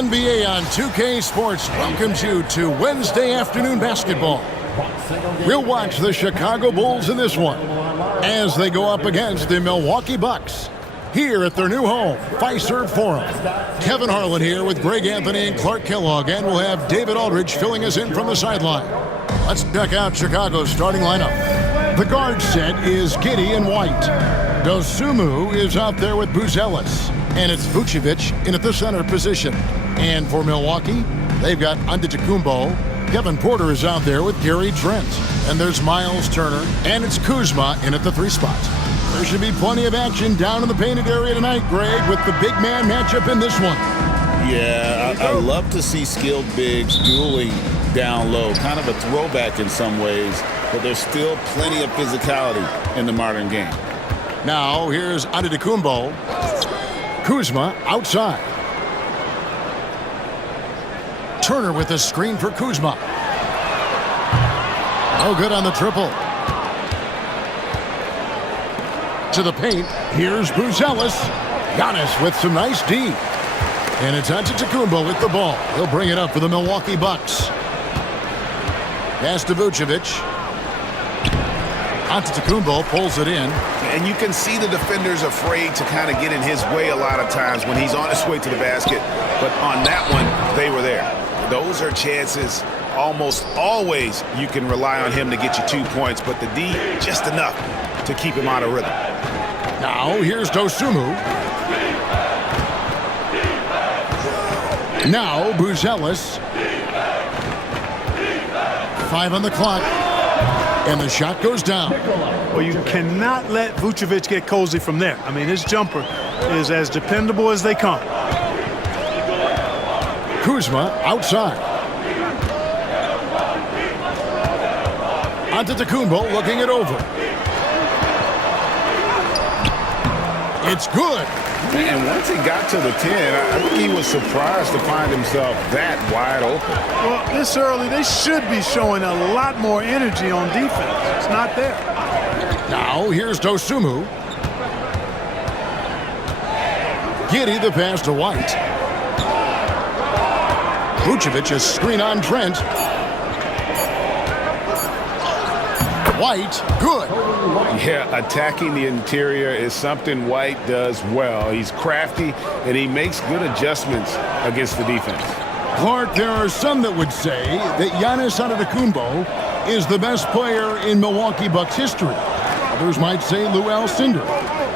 NBA on 2K Sports welcomes you to Wednesday afternoon basketball. We'll watch the Chicago Bulls in this one as they go up against the Milwaukee Bucks here at their new home, Fiserv Forum. Kevin Harlan here with Greg Anthony and Clark Kellogg, and we'll have David Aldridge filling us in from the sideline. Let's check out Chicago's starting lineup. The guard set is Giddey and White. Dosunmu is out there with Buzelis, and it's Vucevic in at the center position. And for Milwaukee, they've got Antetokounmpo. Kevin Porter is out there with Gary Trent. And there's Miles Turner, and it's Kuzma in at the 3 spot. There should be plenty of action down in the painted area tonight, Greg, with the big man matchup in this one. Yeah, I love to see skilled bigs dueling down low. Kind of a throwback in some ways, but there's still plenty of physicality in the modern game. Now, here's Antetokounmpo. Kuzma outside. Turner with a screen for Kuzma. No good on the triple. To the paint, here's Buzelis. Giannis with some nice D. And it's Antetokounmpo with the ball. He'll bring it up for the Milwaukee Bucks. Pass to Vucevic. Antetokounmpo pulls it in. And you can see the defenders afraid to kind of get in his way a lot of times when he's on his way to the basket. But on that one, they were there. Those are chances almost always you can rely on him to get you 2 points, but the D just enough to keep him out of rhythm. Now here's Dosunmu. Now Buzelis. 5 on the clock. And the shot goes down. Well, you cannot let Vucevic get cozy from there. I mean, his jumper is as dependable as they come. Kuzma outside. Antetokounmpo looking it over. It's good. And once he got to the 10, I think he was surprised to find himself that wide open. Well, this early, they should be showing a lot more energy on defense. It's not there. Now, here's Dosunmu. Giddey the pass to White. Vucevic a screen on Trent. White, good. Yeah, attacking the interior is something White does well. He's crafty, and he makes good adjustments against the defense. Clark, there are some that would say that Giannis Antetokounmpo is the best player in Milwaukee Bucks history. Others might say Lou Alcindor.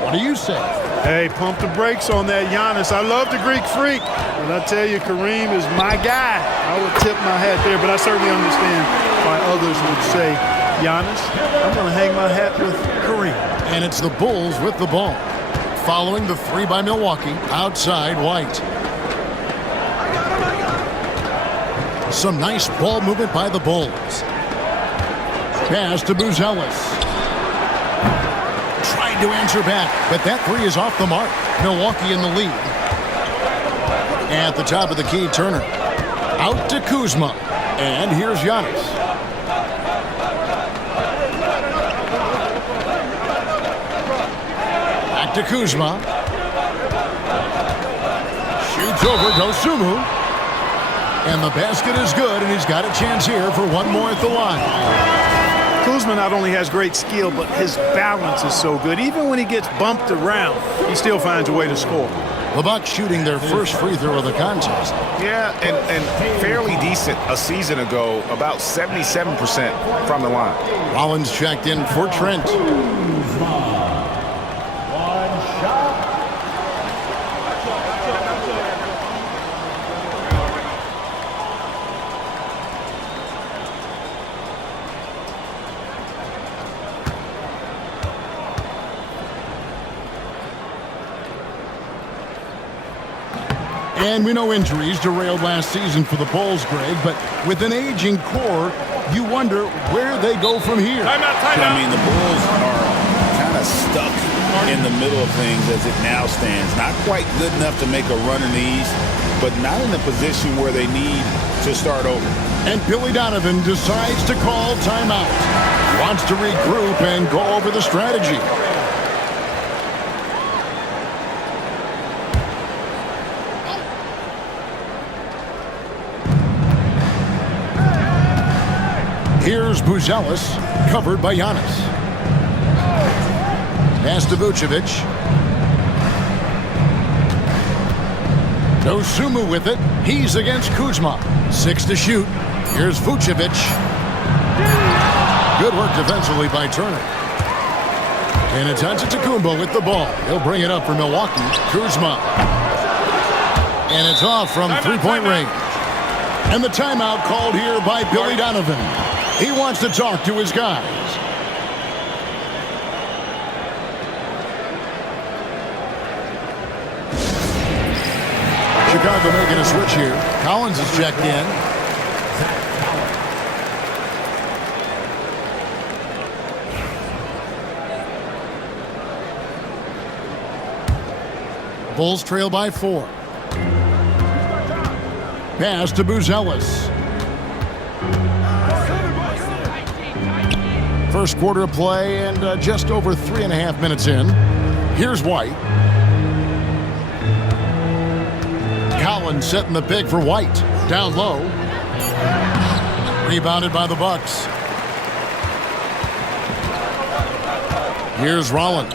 What do you say? Hey, pump the brakes on that Giannis. I love the Greek freak. And I tell you, Kareem is my guy. I would tip my hat there, but I certainly understand why others would say Giannis. I'm going to hang my hat with Kareem. And it's the Bulls with the ball. Following the 3 by Milwaukee, outside White. Some nice ball movement by the Bulls. Pass to Buzelis. Tried to answer back, but that 3 is off the mark. Milwaukee in the lead. At the top of the key, Turner. Out to Kuzma. And here's Giannis. Back to Kuzma. Shoots over Dosunmu. And the basket is good, and he's got a chance here for one more at the line. Kuzma not only has great skill, but his balance is so good. Even when he gets bumped around, he still finds a way to score. The Bucks shooting their first free throw of the contest. Yeah, and fairly decent a season ago, about 77% from the line. Rollins checked in for Trent. And we know injuries derailed last season for the Bulls, Greg, but with an aging core, you wonder where they go from here. Timeout. I mean, the Bulls are kind of stuck in the middle of things as it now stands. Not quite good enough to make a run in the East, but not in a position where they need to start over. And Billy Donovan decides to call timeout. Wants to regroup and go over the strategy. Here's Buzelis, covered by Giannis. Pass to Vucevic. Dosunmu with it. He's against Kuzma. 6 to shoot. Here's Vucevic. Good work defensively by Turner. And it's Antetokounmpo with the ball. He'll bring it up for Milwaukee. Kuzma. And it's off from three-point range. And the timeout called here by Billy Donovan. He wants to talk to his guys. Chicago making a switch here. Collins is checked in. Bulls trail by 4. Pass to Buzelis. First quarter of play and just over 3.5 minutes in. Here's White. Collins setting the pick for White. Down low. Rebounded by the Bucks. Here's Rollins.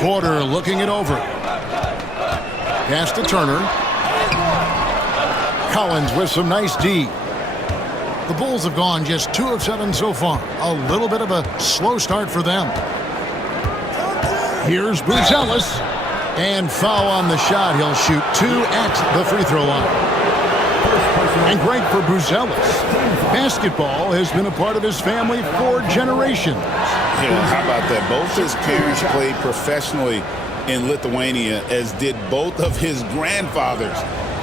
Porter looking it over. Pass to Turner. Collins with some nice D. The Bulls have gone just 2 of 7 so far. A little bit of a slow start for them. Here's Buzelis. And foul on the shot. He'll shoot 2 at the free throw line. And great for Buzelis. Basketball has been a part of his family for generations. Yeah, how about that? Both his parents played professionally in Lithuania, as did both of his grandfathers.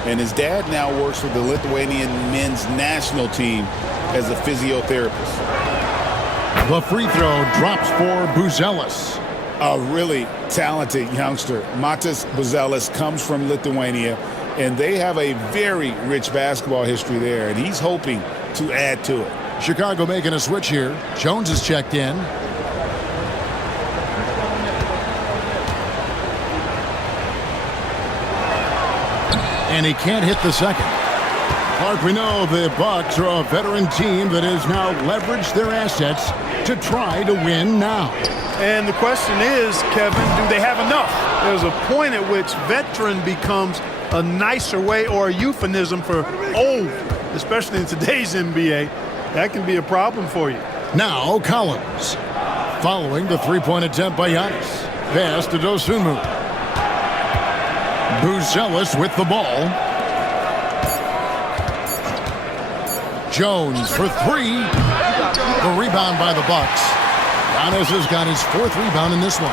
And his dad now works with the Lithuanian men's national team as a physiotherapist. The free throw drops for Buzelis. A really talented youngster. Matas Buzelis comes from Lithuania, and they have a very rich basketball history there, and he's hoping to add to it. Chicago making a switch here. Jones is checked in. And he can't hit the second. Clark, we know the Bucks are a veteran team that has now leveraged their assets to try to win now. And the question is, Kevin, do they have enough? There's a point at which veteran becomes a nicer way or a euphemism for old, especially in today's NBA. That can be a problem for you. Now Collins, following the three-point attempt by Giannis. Pass to Dosunmu. Buzelis with the ball. Jones for 3. The rebound by the Bucks. Giannis has got his 4th rebound in this one.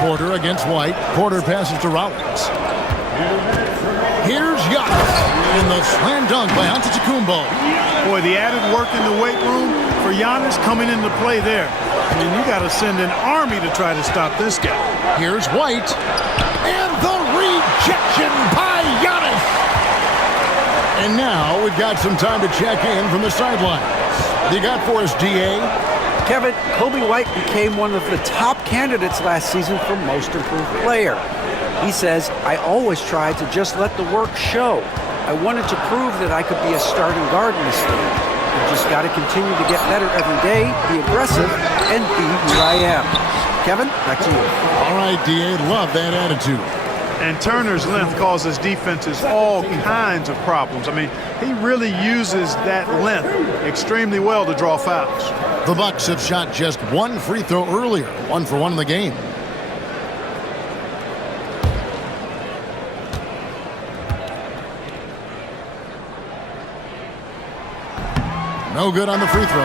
Porter against White. Porter passes to Rollins. Here's Giannis in the slam dunk by Antetokounmpo. Boy, the added work in the weight room for Giannis coming into play there. I mean, you got to send an army to try to stop this guy. Here's White. And the rejection by Giannis. And now we've got some time to check in from the sidelines. You got for us, D.A.? Kevin, Kobe White became one of the top candidates last season for Most Improved Player. He says, I always tried to just let the work show. I wanted to prove that I could be a starting guard in this league. I just got to continue to get better every day, be aggressive, and be who I am. Kevin, back to you. All right, D.A., love that attitude. And Turner's length causes defenses all kinds of problems. I mean, he really uses that length extremely well to draw fouls. The Bucks have shot just 1 free throw earlier, 1 for 1 in the game. No good on the free throw.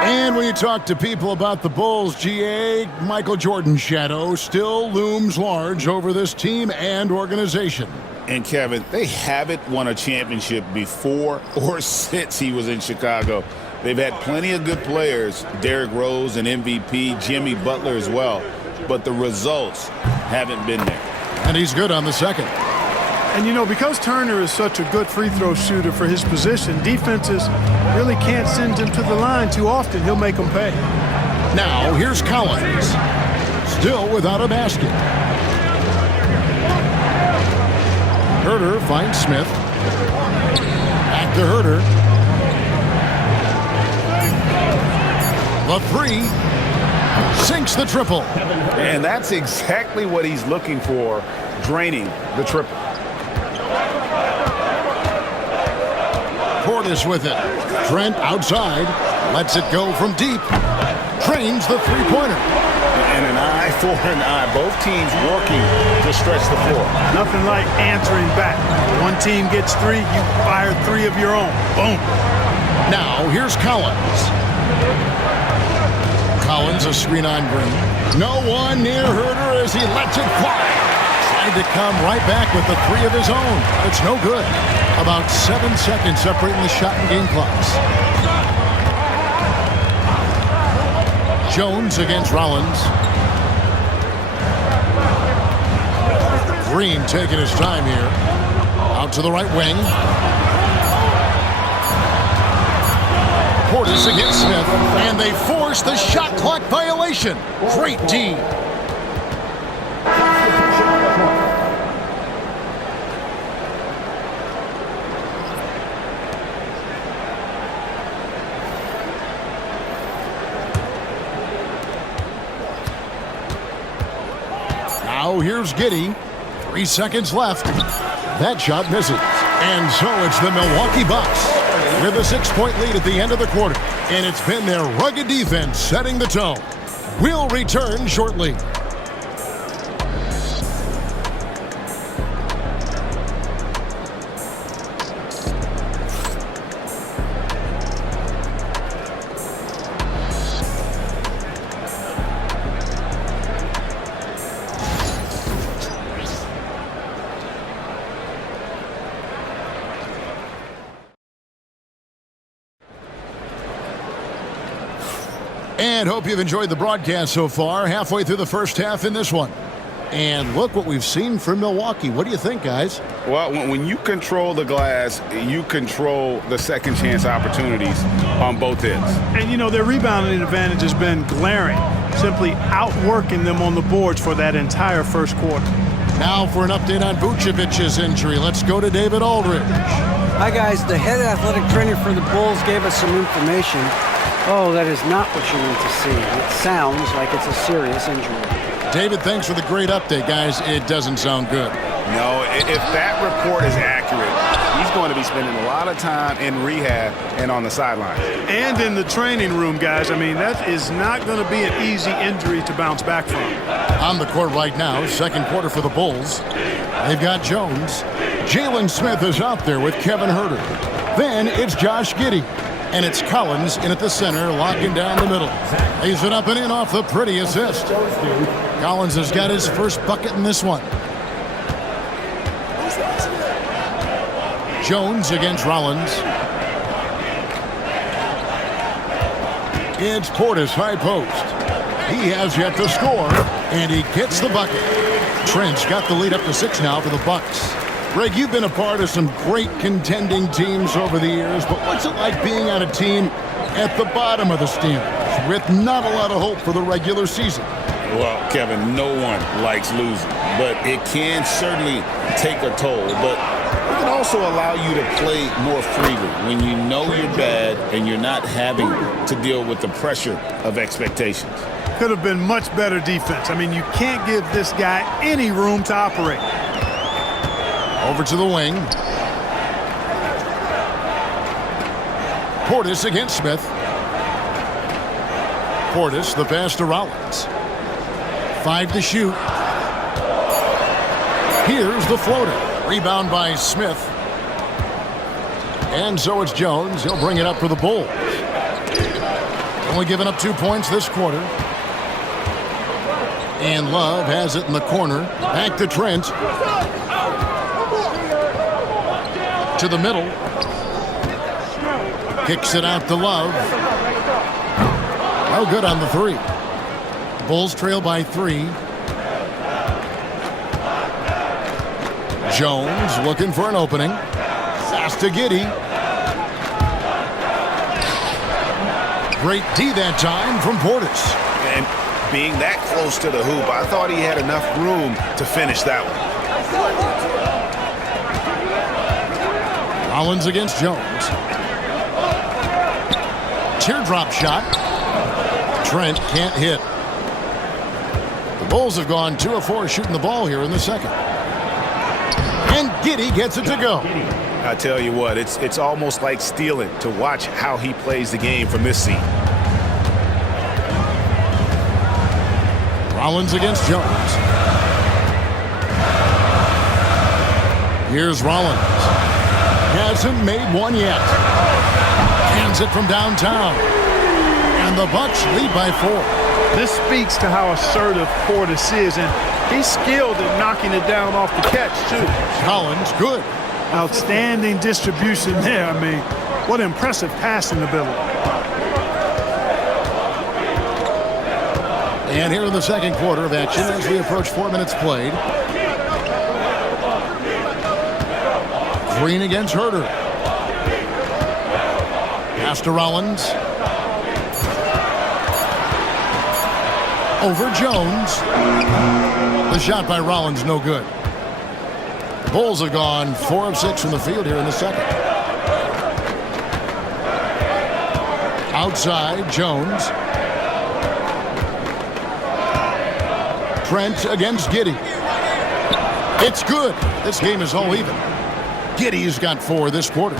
And when you talk to people about the Bulls, GA, Michael Jordan's shadow still looms large over this team and organization. And Kevin, they haven't won a championship before or since he was in Chicago. They've had plenty of good players, Derrick Rose and MVP, Jimmy Butler as well, but the results haven't been there. And he's good on the second. And, you know, because Turner is such a good free throw shooter for his position, defenses really can't send him to the line too often. He'll make them pay. Now, here's Collins. Still without a basket. Herter finds Smith. Back to Herter. The three. Sinks the triple. And that's exactly what he's looking for, draining the triple. Portis with it. Trent outside. Lets it go from deep. Trains the three-pointer. And an eye for an eye. Both teams working to stretch the floor. Nothing like answering back. One team gets three, you fire three of your own. Boom. Now, here's Collins. Collins, a screen on Green. No one near Herter as he lets it fly. Trying to come right back with the three of his own. It's no good. About 7 seconds separating the shot and game clocks. Jones against Rollins. Green taking his time here. Out to the right wing. Portis against Smith. And they force the shot clock violation. Great D. Now here's Giddey. 3 seconds left. That shot misses. And so it's the Milwaukee Bucks with a 6-point lead at the end of the quarter. And it's been their rugged defense setting the tone. We'll return shortly. And hope you've enjoyed the broadcast so far. Halfway through the first half in this one. And look what we've seen from Milwaukee. What do you think, guys? Well, when you control the glass, you control the second chance opportunities on both ends. And, you know, their rebounding advantage has been glaring, simply outworking them on the boards for that entire first quarter. Now for an update on Vucevic's injury. Let's go to David Aldridge. Hi, guys. The head athletic trainer for the Bulls gave us some information. Oh, that is not what you need to see. It sounds like it's a serious injury. David, thanks for the great update, guys. It doesn't sound good. No, if that report is accurate, he's going to be spending a lot of time in rehab and on the sidelines. And in the training room, guys. I mean, that is not going to be an easy injury to bounce back from. On the court right now, second quarter for the Bulls. They've got Jones. Jalen Smith is out there with Kevin Herter. Then it's Josh Giddey. And it's Collins in at the center, locking down the middle. Lays it up and in off the pretty assist. Collins has got his first bucket in this one. Jones against Rollins. It's Portis, high post. He has yet to score, and he gets the bucket. Trent's got the lead up to 6 now for the Bucks. Greg, you've been a part of some great contending teams over the years, but what's it like being on a team at the bottom of the standings with not a lot of hope for the regular season? Well, Kevin, no one likes losing, but it can certainly take a toll. But it can also allow you to play more freely when you know you're bad and you're not having to deal with the pressure of expectations. Could have been much better defense. I mean, you can't give this guy any room to operate. Over to the wing. Portis against Smith. Portis, the pass to Rollins. 5 to shoot. Here's the floater. Rebound by Smith. And so it's Jones. He'll bring it up for the Bulls. Only given up 2 points this quarter. And Love has it in the corner. Back to Trent. To the middle. Kicks it out to Love. No good on the 3. Bulls trail by 3. Jones looking for an opening. Pass to Giddey. Great D that time from Portis. And being that close to the hoop, I thought he had enough room to finish that one. Rollins against Jones. Teardrop shot. Trent can't hit. The Bulls have gone 2 of 4 shooting the ball here in the second. And Giddey gets it to go. I tell you what, it's almost like stealing to watch how he plays the game from this seat. Rollins against Jones. Here's Rollins. Hasn't made one yet. Hands it from downtown. And the Bucks lead by 4. This speaks to how assertive Portis is, and he's skilled at knocking it down off the catch, too. Collins, good. Outstanding distribution there. I mean, what impressive passing ability. And here in the second quarter of action as we approach 4 minutes played. Green against Herter. Pass to Rollins. Over Jones. The shot by Rollins, no good. The Bulls have gone 4 of 6 from the field here in the second. Outside, Jones. Trent against Giddey. It's good. This game is all even. Giddey's got 4 this quarter.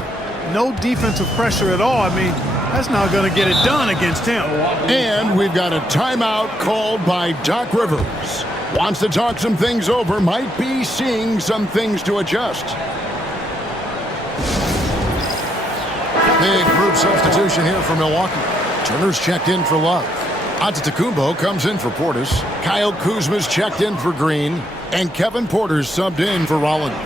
No defensive pressure at all. I mean, that's not going to get it done against him. And we've got a timeout called by Doc Rivers. Wants to talk some things over. Might be seeing some things to adjust. Big group substitution here for Milwaukee. Turner's checked in for Love. Antetokounmpo comes in for Portis. Kyle Kuzma's checked in for Green. And Kevin Porter's subbed in for Rollins.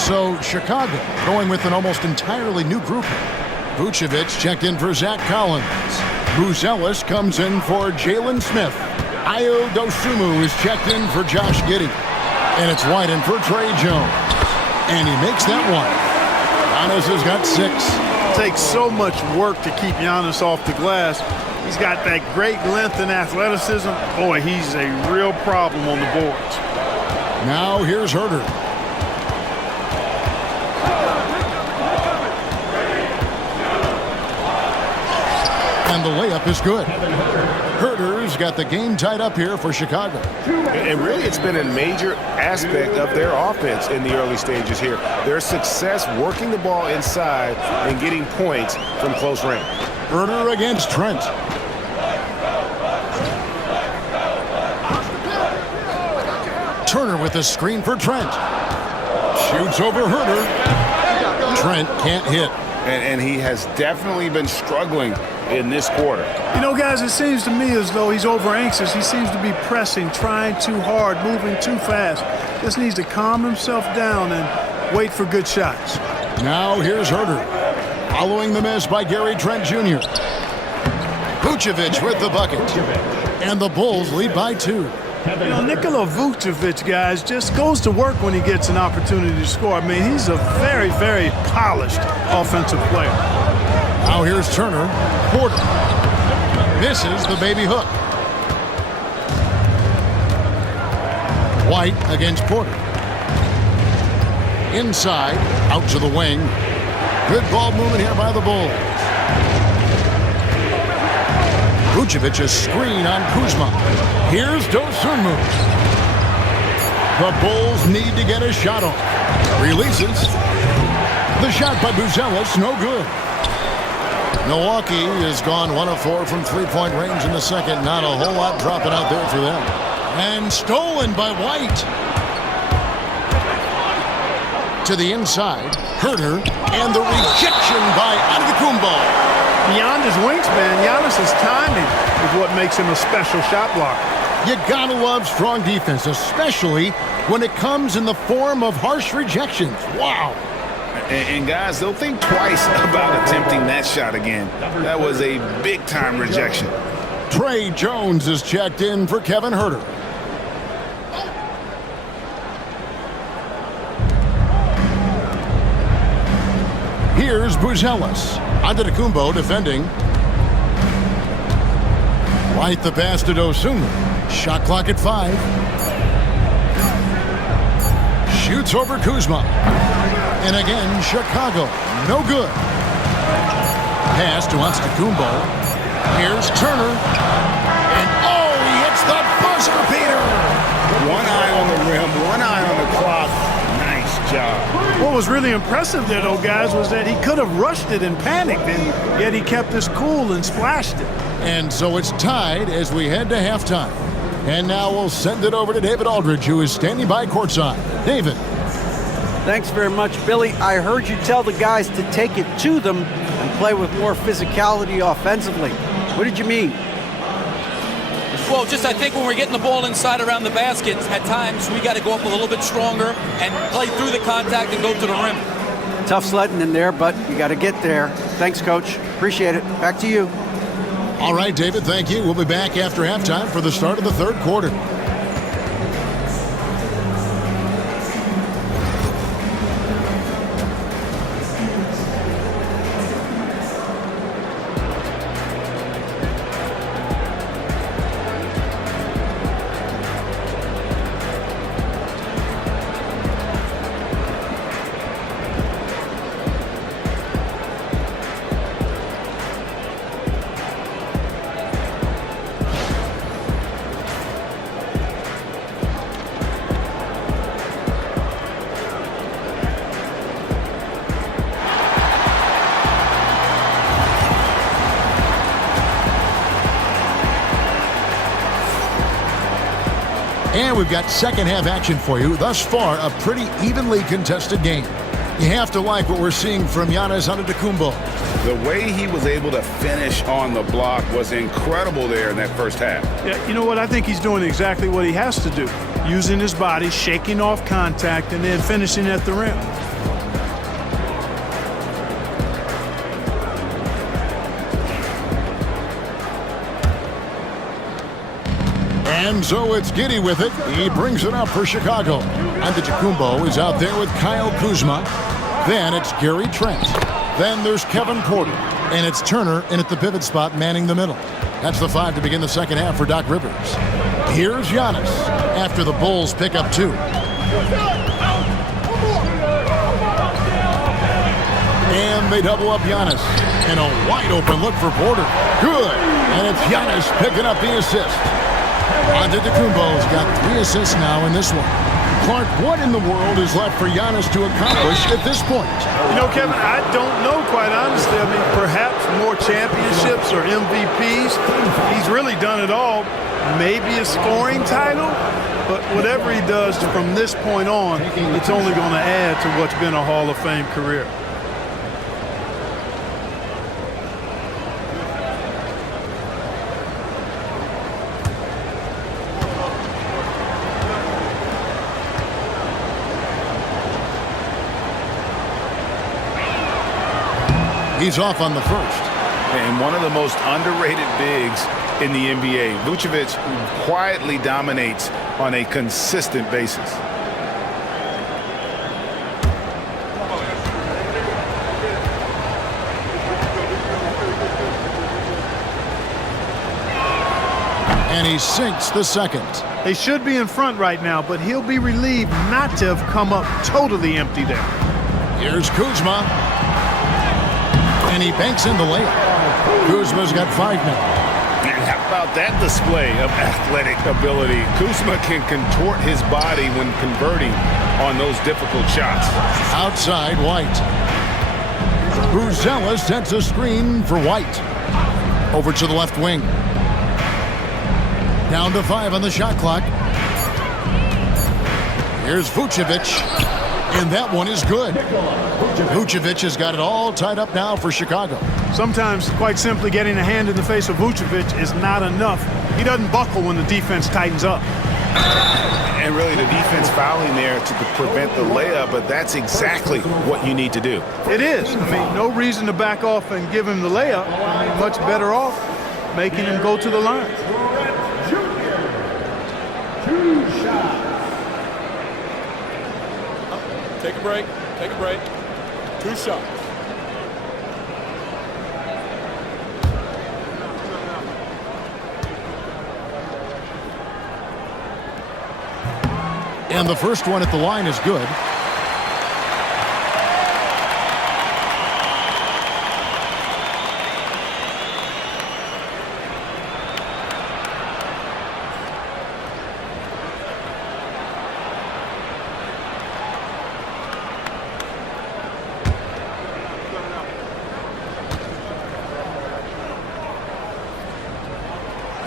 So Chicago going with an almost entirely new group. Vucevic checked in for Zach Collins. Buzelis comes in for Jalen Smith. Ayo Dosunmu is checked in for Josh Giddey. And it's White in for Trey Jones. And he makes that one. Giannis has got 6. It takes so much work to keep Giannis off the glass. He's got that great length and athleticism. Boy, he's a real problem on the boards. Now here's Herter. And the layup is good. Herter's got the game tied up here for Chicago. And really, it's been a major aspect of their offense in the early stages here. Their success working the ball inside and getting points from close range. Herter against Trent. Turner with the screen for Trent. Shoots over Herter. Trent can't hit. And he has definitely been struggling in this quarter. You know, guys, it seems to me as though he's over anxious. He seems to be pressing, trying too hard, moving too fast. Just needs to calm himself down and wait for good shots. Now here's Herter. Following the miss by Gary Trent Jr. Vucevic with the bucket. And the Bulls lead by 2. You know, Nikola Vucevic, guys, just goes to work when he gets an opportunity to score. I mean, he's a very, very polished offensive player. Now here's Turner. Porter misses the baby hook. White against Porter. Inside, out to the wing. Good ball movement here by the Bulls. Vucevic a screen on Kuzma. Here's Dosunmu. The Bulls need to get a shot off. Releases. The shot by Buzelis, no good. Milwaukee has gone 1 of 4 from three-point range in the second. Not a whole lot dropping out there for them. And stolen by White. To the inside. Herter. And the rejection by Antetokounmpo. Beyond his wingspan, Giannis' timing is what makes him a special shot blocker. You gotta love strong defense, especially when it comes in the form of harsh rejections. Wow. And guys, they'll think twice about attempting that shot again. That was a big-time rejection. Trey Jones is checked in for Kevin Herter. Here's Buzelis. Antetokounmpo defending. White the pass to Dosunmu. Shot clock at 5. Shoots Shoots over Kuzma. And again, Chicago. No good. Pass to Antetokounmpo. Here's Turner. And oh, he hits the buzzer beater. One eye on the rim, one eye on the clock. Nice job. What was really impressive there, though, guys, was that he could have rushed it and panicked, and yet he kept his cool and splashed it. And so it's tied as we head to halftime. And now we'll send it over to David Aldridge, who is standing by courtside. David. Thanks very much, Billy. I heard you tell the guys to take it to them and play with more physicality offensively. What did you mean? Well, just I think when we're getting the ball inside around the basket, at times we got to go up a little bit stronger and play through the contact and go to the rim. Tough sledding in there, but you got to get there. Thanks, Coach. Appreciate it. Back to you. All right, David, thank you. We'll be back after halftime for the start of the third quarter. And we've got second half action for you. Thus far, a pretty evenly contested game. You have to like what we're seeing from Giannis Antetokounmpo. The way he was able to finish on the block was incredible there in that first half. Yeah, you know what? I think he's doing exactly what he has to do. Using his body, shaking off contact, and then finishing at the rim. And so it's Giddey with it. He brings it up for Chicago. Antetokounmpo is out there with Kyle Kuzma. Then it's Gary Trent. Then there's Kevin Porter. And it's Turner in at the pivot spot manning the middle. That's the 5 to begin the second half for Doc Rivers. Here's Giannis after the Bulls pick up 2. And they double up Giannis. And a wide open look for Porter. Good. And it's Giannis picking up the assist. Antetokounmpo's got 3 assists now in this one. Clark, what in the world is left for Giannis to accomplish at this point? You know, Kevin, I don't know, quite honestly. I mean, perhaps more championships or MVPs. He's really done it all. Maybe a scoring title, but whatever he does from this point on, it's only going to add to what's been a Hall of Fame career. He's off on the first. And one of the most underrated bigs in the NBA. Vucevic quietly dominates on a consistent basis. And he sinks the second. They should be in front right now, but he'll be relieved not to have come up totally empty there. Here's Kuzma. And he banks in the layup. Kuzma's got 5 now. And how about that display of athletic ability? Kuzma can contort his body when converting on those difficult shots. Outside White. Bruzelis sets a screen for White. Over to the left wing. Down to 5 on the shot clock. Here's Vucevic. And that one is good. Vucevic has got it all tied up now for Chicago. Sometimes, quite simply, getting a hand in the face of Vucevic is not enough. He doesn't buckle when the defense tightens up. And really the defense fouling there to prevent the layup, but that's exactly what you need to do. It is. I mean, no reason to back off and give him the layup. I mean, much better off making him go to the line. Take a break. Take a break. 2 shots. And the first one at the line is good.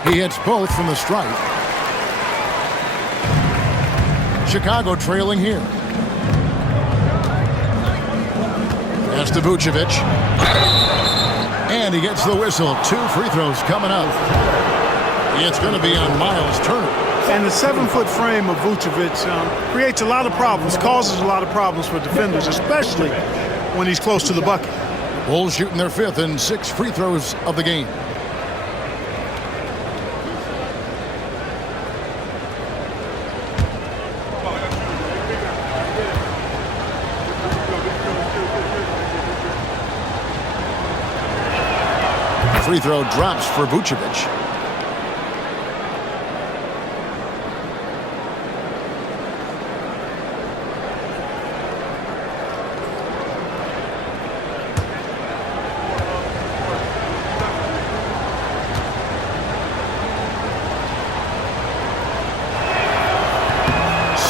He hits both from the stripe. Chicago trailing here. Pass to Vucevic. And he gets the whistle. 2 free throws coming up. It's going to be on Miles Turner. And the 7-foot frame of Vucevic creates a lot of problems, causes a lot of problems for defenders, especially when he's close to the bucket. Bulls shooting their 5th and 6 free throws of the game. Free throw drops for Vucevic.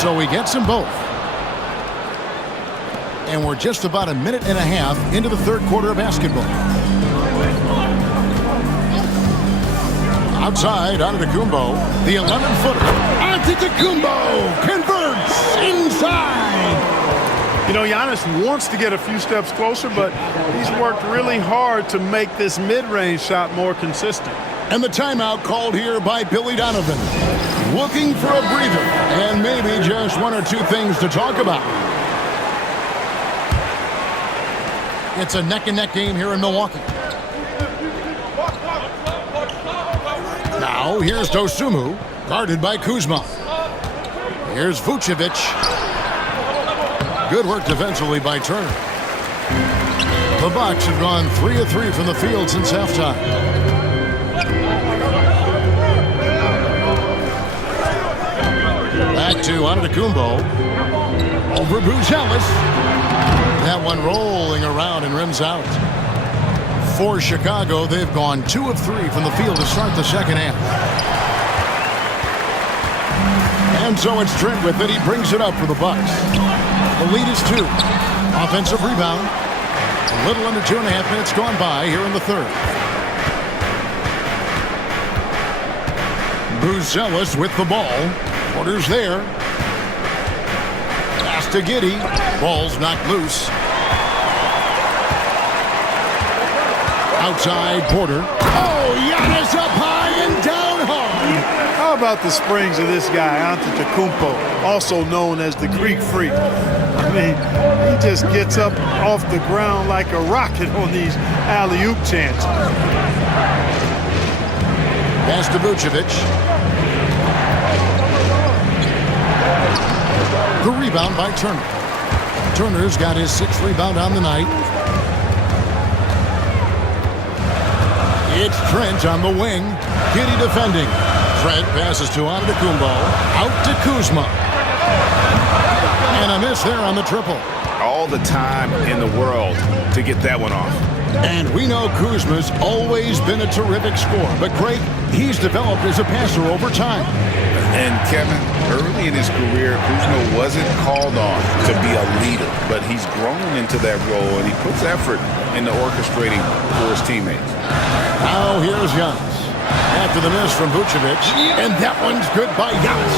So he gets them both. And we're just about a minute and a half into the 3rd quarter of basketball. Outside, Antetokounmpo, the 11-footer. Antetokounmpo converts inside. You know, Giannis wants to get a few steps closer, but he's worked really hard to make this mid-range shot more consistent. And the timeout called here by Billy Donovan. Looking for a breather and maybe just 1 or 2 things to talk about. It's a neck-and-neck game here in Milwaukee. Now, here's Dosunmu, guarded by Kuzma. Here's Vucevic. Good work defensively by Turner. The Bucks have gone 3 of 3 from the field since halftime. Back to Antetokounmpo. Over Giannis. That one rolling around and rims out. For Chicago, they've gone 2 of 3 from the field to start the second half. And so it's Trent with it. He brings it up for the Bucks. The lead is 2. Offensive rebound. A little under 2.5 minutes gone by here in the 3rd. Buzelis with the ball. Porter's there. Pass to Giddey. Ball's knocked loose. Outside Porter. Oh, Giannis up high and down hard. How about the springs of this guy, Antetokounmpo, also known as the Greek Freak? I mean, he just gets up off the ground like a rocket on these alley-oop chances. Pass to Vucevic. The rebound by Turner. Turner's got his 6th rebound on the night. It's Trent on the wing. Giddey defending. Trent passes to Antetokounmpo. Out to Kuzma. And a miss there on the triple. All the time in the world to get that one off. And we know Kuzma's always been a terrific scorer. But Craig, he's developed as a passer over time. And Kevin, early in his career, Kuzma wasn't called on to be a leader, but he's grown into that role, and he puts effort into orchestrating for his teammates. Now here's Giannis. After the miss from Vucevic, and that one's good by Giannis.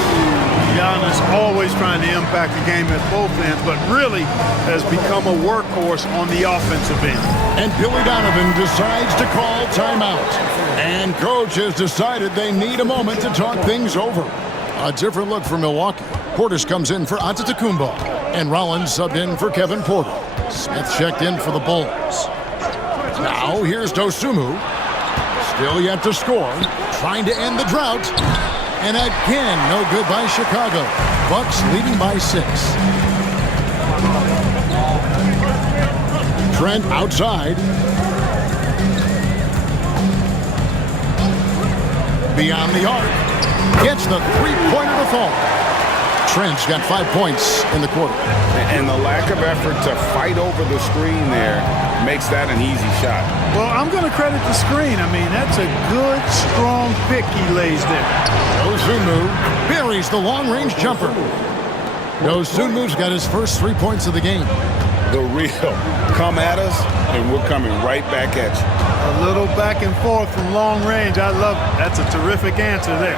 Giannis always trying to impact the game at both ends, but really has become a workhorse on the offensive end. And Billy Donovan decides to call timeout. And coach has decided they need a moment to talk things over. A different look for Milwaukee. Portis comes in for Antetokounmpo. And Rollins subbed in for Kevin Porter. Smith checked in for the Bulls. Now here's Dosunmu. Still yet to score. Trying to end the drought. And again, no good by Chicago. Bucks leading by 6. Trent outside. Beyond the arc. Gets the three-pointer to fall. Trent's got 5 points in the quarter. And the lack of effort to fight over the screen there makes that an easy shot. Well, I'm going to credit the screen. I mean, that's a good, strong pick he lays there. Dosunmu buries the long-range jumper. Dosunmu's got his first 3 points of the game. the real. Come at us, and we're coming right back at you. A little back and forth from long range. I love it. That's a terrific answer there.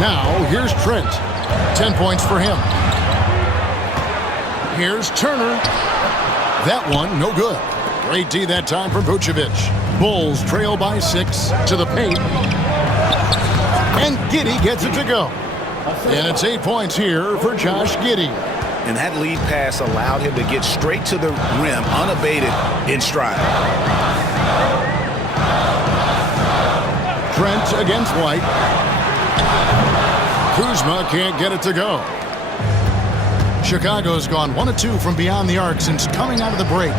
Now, here's Trent. 10 points for him. Here's Turner. That one, no good. Great D that time from Vucevic. Bulls trail by 6 to the paint. And Giddey gets it to go. And it's 8 points here for Josh Giddey. And that lead pass allowed him to get straight to the rim, unabated, in stride. Trent against White. Kuzma can't get it to go. Chicago's gone 1 of 2 from beyond the arc since coming out of the break.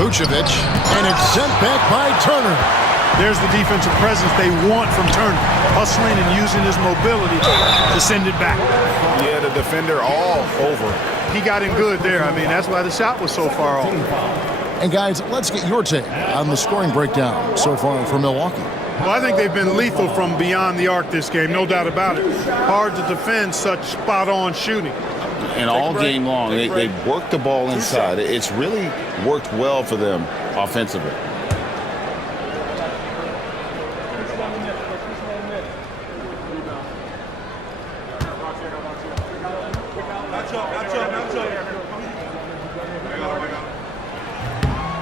Vucevic, and it's sent back by Turner. There's the defensive presence they want from Turner. Hustling and using his mobility to send it back. Yeah, the defender all over. He got in good there. I mean, that's why the shot was so far off. And guys, let's get your take on the scoring breakdown so far for Milwaukee. Well, I think they've been lethal from beyond the arc this game, no doubt about it. Hard to defend such spot-on shooting. And all game long, they've worked the ball inside. It's really worked well for them offensively.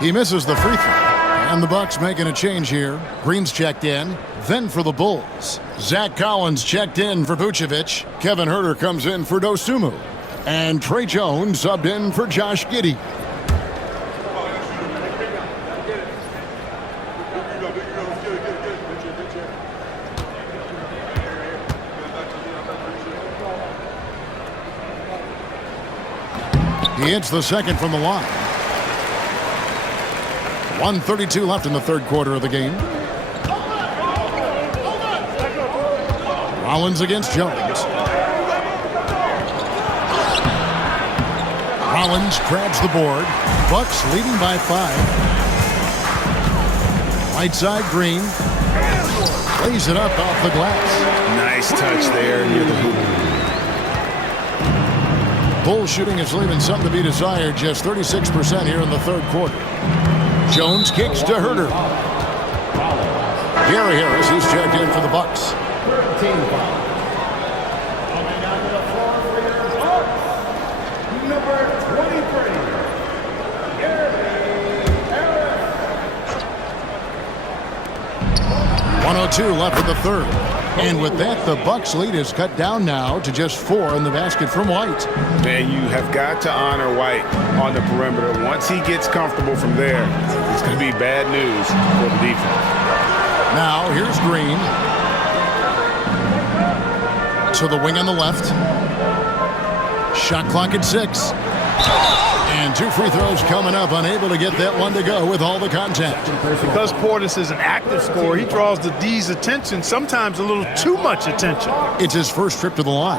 He misses the free throw. And the Bucks making a change here. Green's checked in. Then for the Bulls, Zach Collins checked in for Vucevic. Kevin Huerter comes in for Dosunmu. And Trey Jones subbed in for Josh Giddey. He hits the second from the line. 1:32 left in the third quarter of the game. Rollins against Jones. Rollins grabs the board. Bucks leading by 5. Right side, Green. Lays it up off the glass. Nice touch there near the hoop. Bull shooting is leaving something to be desired. Just 36% here in the third quarter. Jones kicks to Huerter. Gary Harris is checked in for the Bucks. .102 left in the third. And with that, the Bucks lead is cut down now to just 4 in the basket from White. Man, you have got to honor White on the perimeter. Once he gets comfortable from there, it's going to be bad news for the defense. Now, here's Green. To the wing on the left. Shot clock at 6. And 2 free throws coming up, unable to get that one to go with all the contact. Because Portis is an active scorer, he draws the D's attention, sometimes a little too much attention. It's his first trip to the line.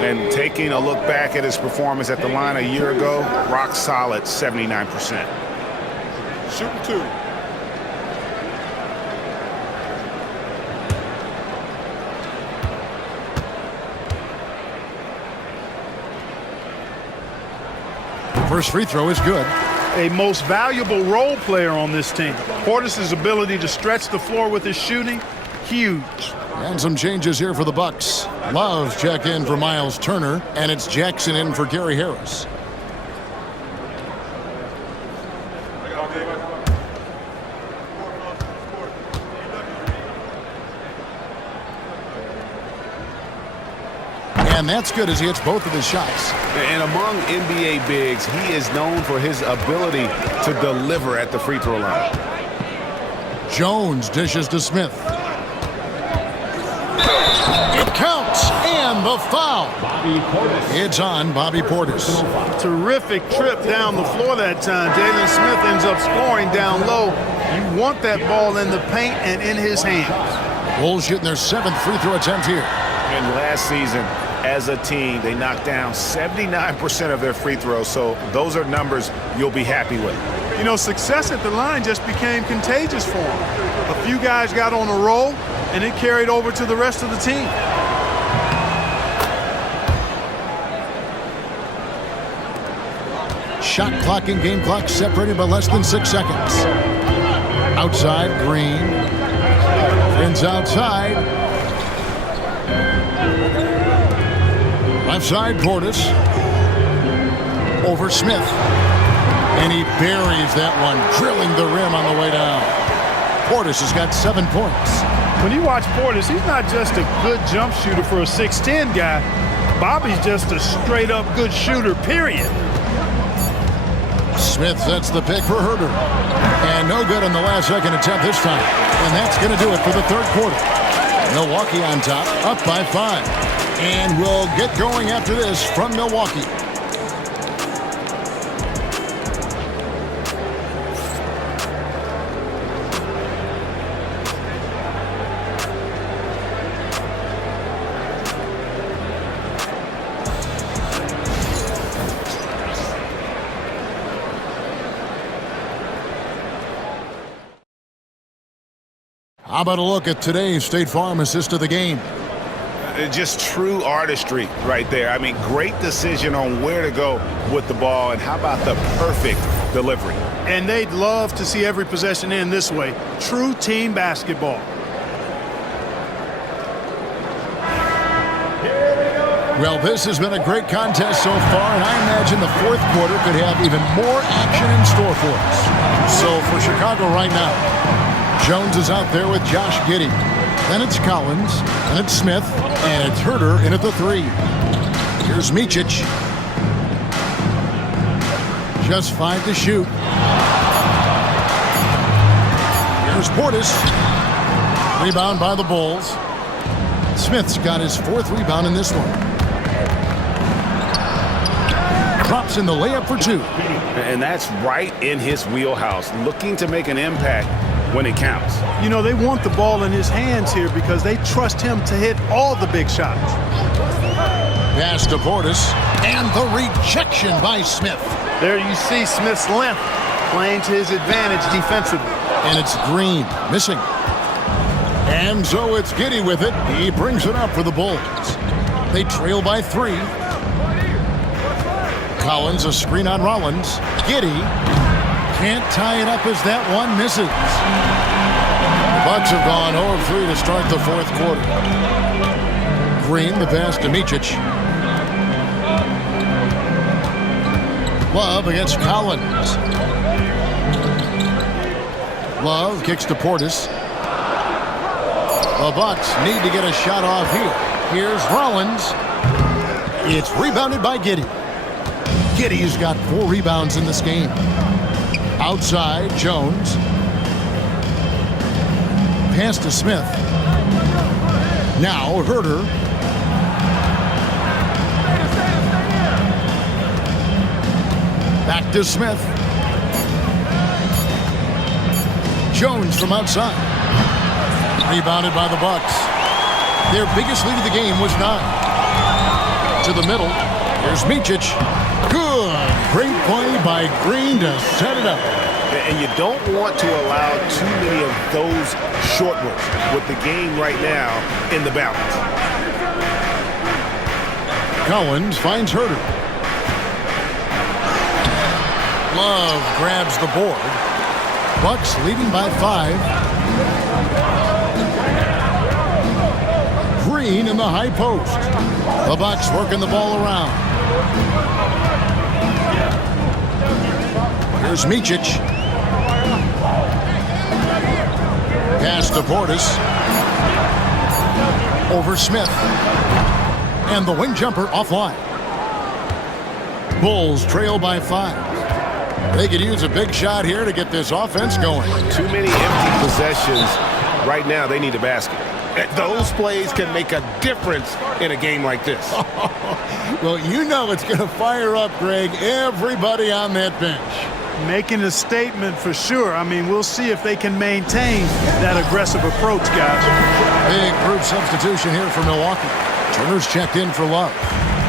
And taking a look back at his performance at the line a year ago, rock solid, 79%. Shooting 2. First free throw is good. A most valuable role player on this team. Portis' ability to stretch the floor with his shooting, huge. And some changes here for the Bucks. Love checked in for Miles Turner, and it's Jackson in for Gary Harris. And that's good as he hits both of his shots. And among NBA bigs, he is known for his ability to deliver at the free throw line. Jones dishes to Smith. It counts, and the foul. It's on Bobby Portis. Terrific trip down the floor that time. Jalen Smith ends up scoring down low. You want that ball in the paint and in his hands. Bulls shooting their 7th free throw attempt here. And last season, as a team, they knocked down 79% of their free throws, so those are numbers you'll be happy with. You know, success at the line just became contagious for him. A few guys got on a roll, and it carried over to the rest of the team. Shot clock and game clock separated by less than 6 seconds. Outside, Green. Friends outside. Left side, Portis. Over Smith. And he buries that one, drilling the rim on the way down. Portis has got 7 points. When you watch Portis, he's not just a good jump shooter for a 6'10 guy. Bobby's just a straight-up good shooter, period. Smith sets the pick for Herter. And no good on the last second attempt this time. And that's going to do it for the third quarter. Milwaukee on top, up by 5. And we'll get going after this from Milwaukee. How about a look at today's State Farm assist of the game? Just true artistry right there. I mean, great decision on where to go with the ball, and how about the perfect delivery? And they'd love to see every possession end this way. True team basketball. Well, this has been a great contest so far, and I imagine the fourth quarter could have even more action in store for us. So for Chicago right now, Jones is out there with Josh Giddey. Then it's Collins, then it's Smith, and it's Herter in at the 3. Here's Micic. Just 5 to shoot. Here's Portis. Rebound by the Bulls. Smith's got his 4th rebound in this one. Drops in the layup for 2. And that's right in his wheelhouse, looking to make an impact when it counts. You know, they want the ball in his hands here because they trust him to hit all the big shots. Pass to Portis, and the rejection by Smith. There you see Smith's length playing to his advantage defensively. And it's Green, missing. And so it's Giddey with it. He brings it up for the Bulls. They trail by 3. Collins, a screen on Rollins. Giddey can't tie it up as that one misses. The Bucks have gone 0-3 to start the fourth quarter. Green, the pass to Micic. Love against Collins. Love kicks to Portis. The Bucks need to get a shot off here. Here's Rollins. It's rebounded by Giddey. Giddey's got 4 rebounds in this game. Outside, Jones. Pass to Smith. Now, Herter. Back to Smith. Jones from outside. Rebounded by the Bucks. Their biggest lead of the game was 9. To the middle. Here's Micic. Good. Great play by Green to set it up. And you don't want to allow too many of those short ones with the game right now in the balance. Collins finds Herter. Love grabs the board. Bucks leading by 5. Green in the high post. The Bucks working the ball around. Here's Micic. Pass to Portis. Over Smith. And the wing jumper offline. Bulls trail by 5. They could use a big shot here to get this offense going. Too many empty possessions. Right now, they need a basket. Those plays can make a difference in a game like this. Well, you know it's going to fire up, Greg, everybody on that bench. Making a statement for sure. I mean, we'll see if they can maintain that aggressive approach, guys. Big group substitution here for Milwaukee. Turner's checked in for Love.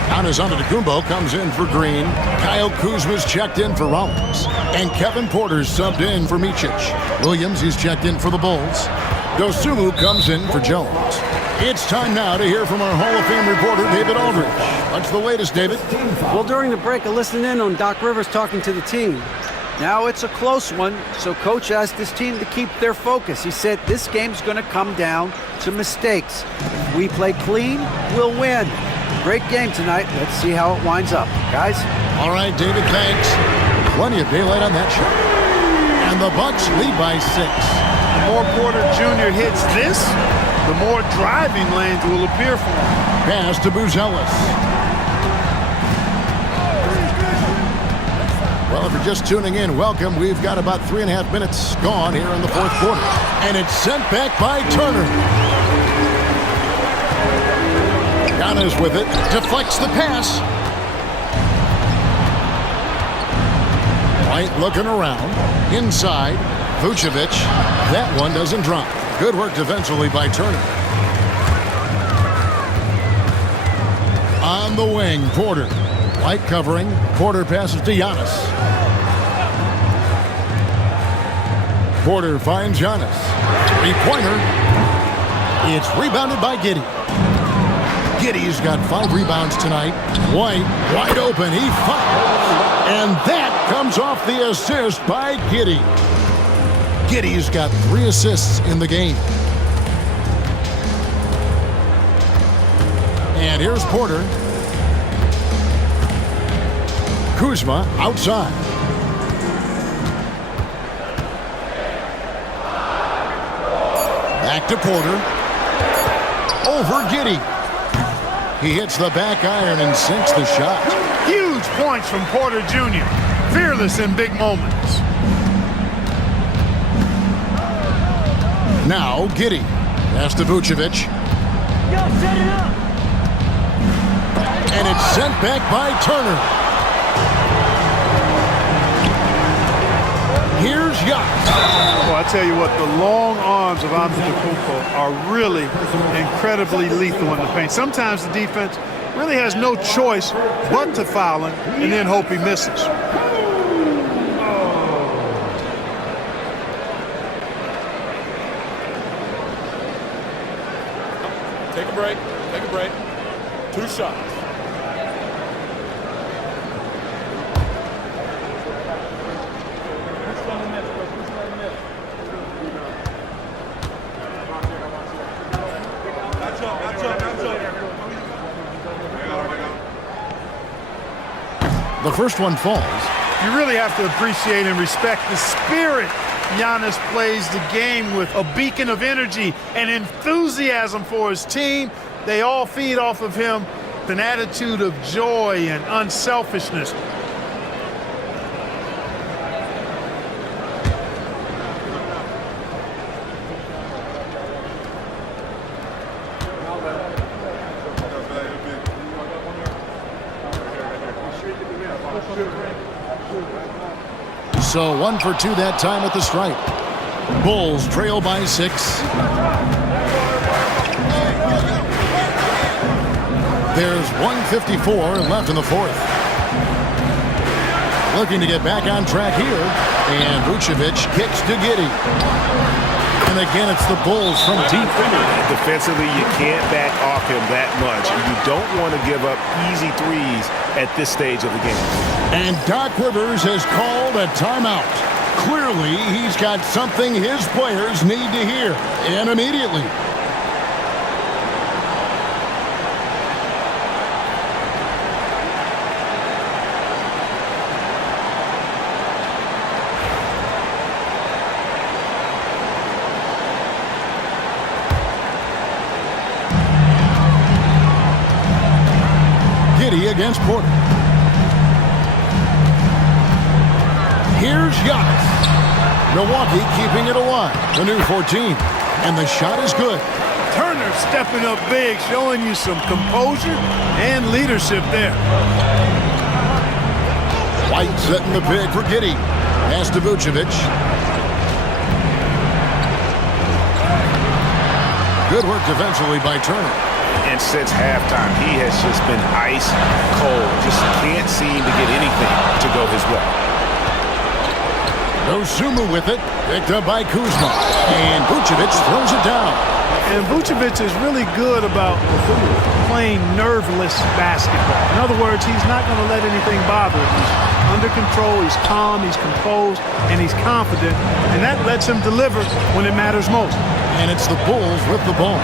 Giannis Antetokounmpo comes in for Green. Kyle Kuzma's checked in for Rollins. And Kevin Porter's subbed in for Micic. Williams, he's checked in for the Bulls. Dosunmu comes in for Jones. It's time now to hear from our Hall of Fame reporter, David Aldridge. What's the latest, David? Well, during the break, I listened in on Doc Rivers talking to the team. Now it's a close one, so Coach asked his team to keep their focus. He said this game's going to come down to mistakes. If we play clean, we'll win. Great game tonight. Let's see how it winds up. Guys? All right, David, thanks. Plenty of daylight on that shot. And the Bucks lead by 6. The more Porter Jr. hits this, the more driving lanes will appear for him. Pass to Buzelis. Well, if you're just tuning in, welcome. We've got about 3.5 minutes gone here in the fourth quarter. And it's sent back by Turner. Giannis with it. Deflects the pass. White looking around. Inside. Vucevic. That one doesn't drop. Good work defensively by Turner. On the wing, Porter. White covering. Porter passes to Giannis. Porter finds Giannis. Three-pointer. It's rebounded by Giddey. Giddey's got 5 rebounds tonight. White, wide open. He fires. And that comes off the assist by Giddey. Giddey's got 3 assists in the game. And here's Porter. Kuzma outside. Back to Porter. Over Giddey. He hits the back iron and sinks the shot. Huge points from Porter Jr. Fearless in big moments. Now Giddey. Pass to Vucevic. Set it up. And it's sent back by Turner. Here's Giannis. Well, I tell you what, the long arms of Antetokounmpo are really incredibly lethal in the paint. Sometimes the defense really has no choice but to foul him and then hope he misses. Take a break. Take a break. 2 shots. The first one falls. You really have to appreciate and respect the spirit Giannis plays the game with. A beacon of energy and enthusiasm for his team. They all feed off of him with an attitude of joy and unselfishness. So 1 for 2 that time at the stripe. Bulls trail by 6. There's 1:54 left in the fourth. Looking to get back on track here. And Vucevic kicks to Giddey. And again, it's the Bulls from deep. Defensively, you can't back off him that much. You don't want to give up easy threes at this stage of the game. And Doc Rivers has called a timeout. Clearly, he's got something his players need to hear, and immediately. Giddey against Porter. Here's Giannis. Milwaukee keeping it alive. The new 14. And the shot is good. Turner stepping up big, showing you some composure and leadership there. White setting the pick for Giddey. Pass to Vucevic. Good work defensively by Turner. And since halftime, he has just been ice cold. Just can't seem to get anything to go his way. Dosunmu with it. Picked up by Kuzma. And Vucevic throws it down. And Vucevic is really good about playing nerveless basketball. In other words, he's not going to let anything bother him. He's under control, he's calm, he's composed, and he's confident. And that lets him deliver when it matters most. And it's the Bulls with the ball.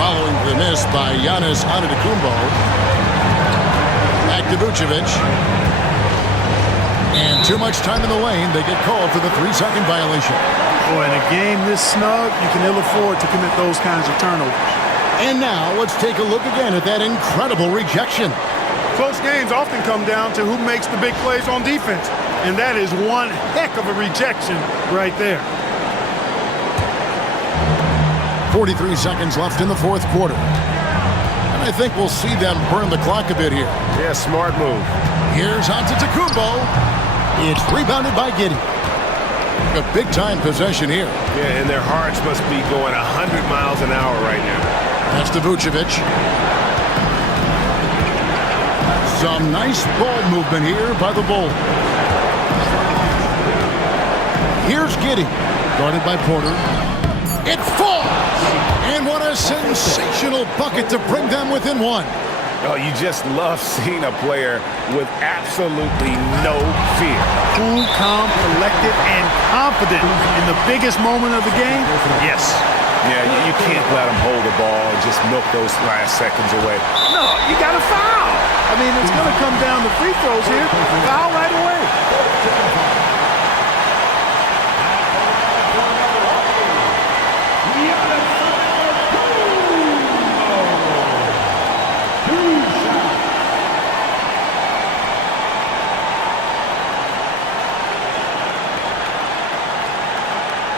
Following the miss by Giannis Antetokounmpo. Back to Vucevic. And too much time in the lane. They get called for the 3-second violation. Boy, in a game this snug, you can ill afford to commit those kinds of turnovers. And now let's take a look again at that incredible rejection. Close games often come down to who makes the big plays on defense. And that is one heck of a rejection right there. 43 seconds left in the fourth quarter. And I think we'll see them burn the clock a bit here. Yeah, smart move. Here's Antetokounmpo. It's rebounded by Giddey. A big-time possession here. Yeah, and their hearts must be going 100 miles an hour right now. That's to Vucevic. Some nice ball movement here by the Bulls. Here's Giddey, guarded by Porter. It falls! And what a sensational bucket to bring them within one. Oh, you just love seeing a player with absolutely no fear. Cool, calm, collected, and confident in the biggest moment of the game. Yes. Yeah, you can't let him hold the ball and just milk those last seconds away. No, you got to foul. I mean, it's going to come down to free throws here. Foul right away.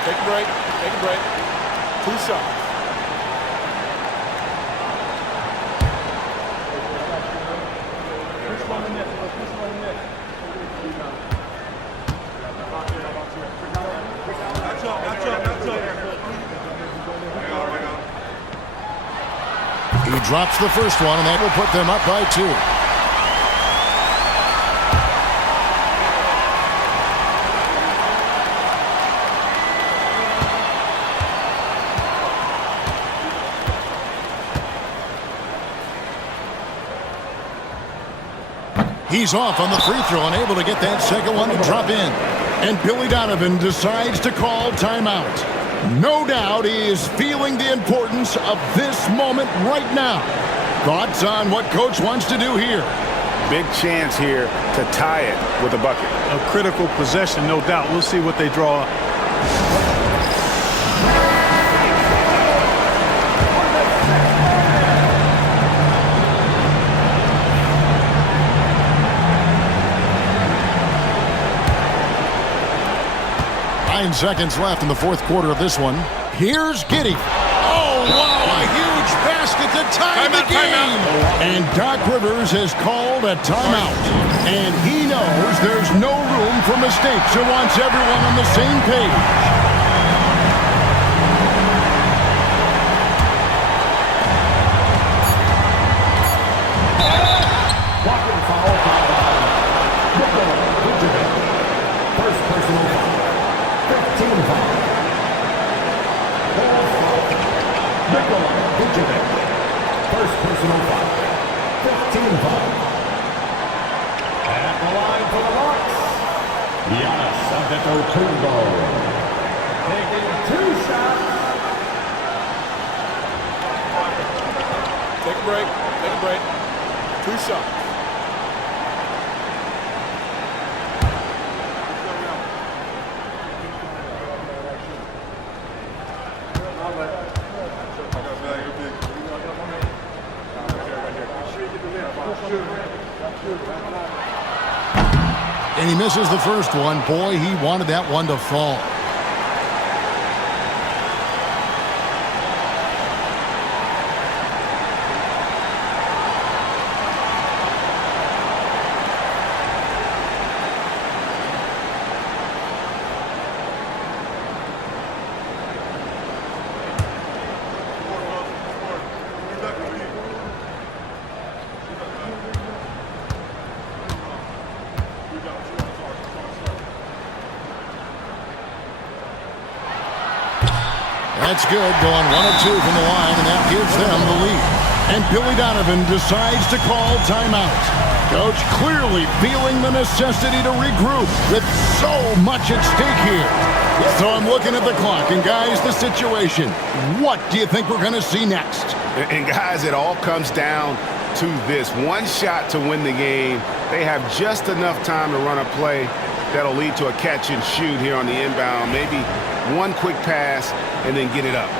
Take a break. Take a break. 2 shots. He drops the first one, and that will put them up by 2. He's off on the free throw and able to get that second one to drop in. And Billy Donovan decides to call timeout. No doubt he is feeling the importance of this moment right now. Thoughts on what Coach wants to do here? Big chance here to tie it with a bucket. A critical possession, no doubt. We'll see what they draw. 9 seconds left in the fourth quarter of this one. Here's Giddey. Oh, wow, a huge basket to tie the game. And Doc Rivers has called a timeout. And he knows there's no room for mistakes and wants everyone on the same page. First personal foul. 15 foul. At the line for the Bucks, Giannis Antetokounmpo. Taking 2 shots. Take a break. Take a break. 2 shots. And he misses the first one. Boy, he wanted that one to fall. That's good, going 1 of 2 from the line, and that gives them the lead. And Billy Donovan decides to call timeout. Coach clearly feeling the necessity to regroup with so much at stake here. So I'm looking at the clock, and guys, the situation. What do you think we're going to see next? And guys, it all comes down to this. One shot to win the game. They have just enough time to run a play that'll lead to a catch and shoot here on the inbound. Maybe one quick pass and then get it up.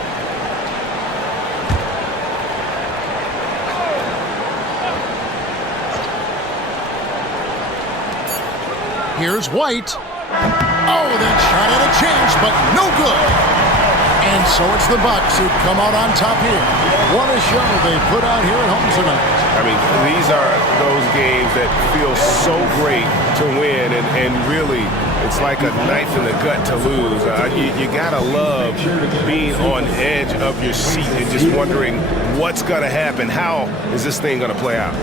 Here's White. Oh, that shot had a chance, but no good. And so it's the Bucks who come out on top here. What a show they put out here at home tonight. I mean, these are those games that feel so great to win, and really, it's like a knife in the gut to lose. You gotta love being on edge of your seat and just wondering what's gonna happen. How is this thing gonna play out?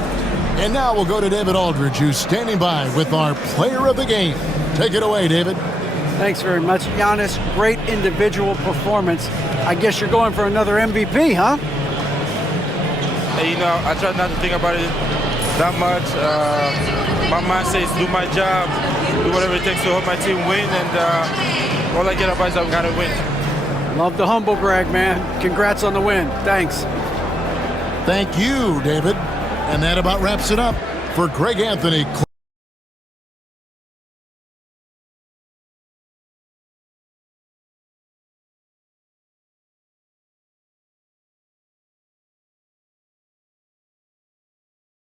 And now we'll go to David Aldridge, who's standing by with our player of the game. Take it away, David. Thanks very much, Giannis. Great individual performance. I guess you're going for another MVP, huh? Hey, you know, I try not to think about it that much. My mind says do my job, do whatever it takes to help my team win, and all I get advice is I've got to win. Love the humble brag, man. Congrats on the win. Thanks. Thank you, David. And that about wraps it up for Greg Anthony.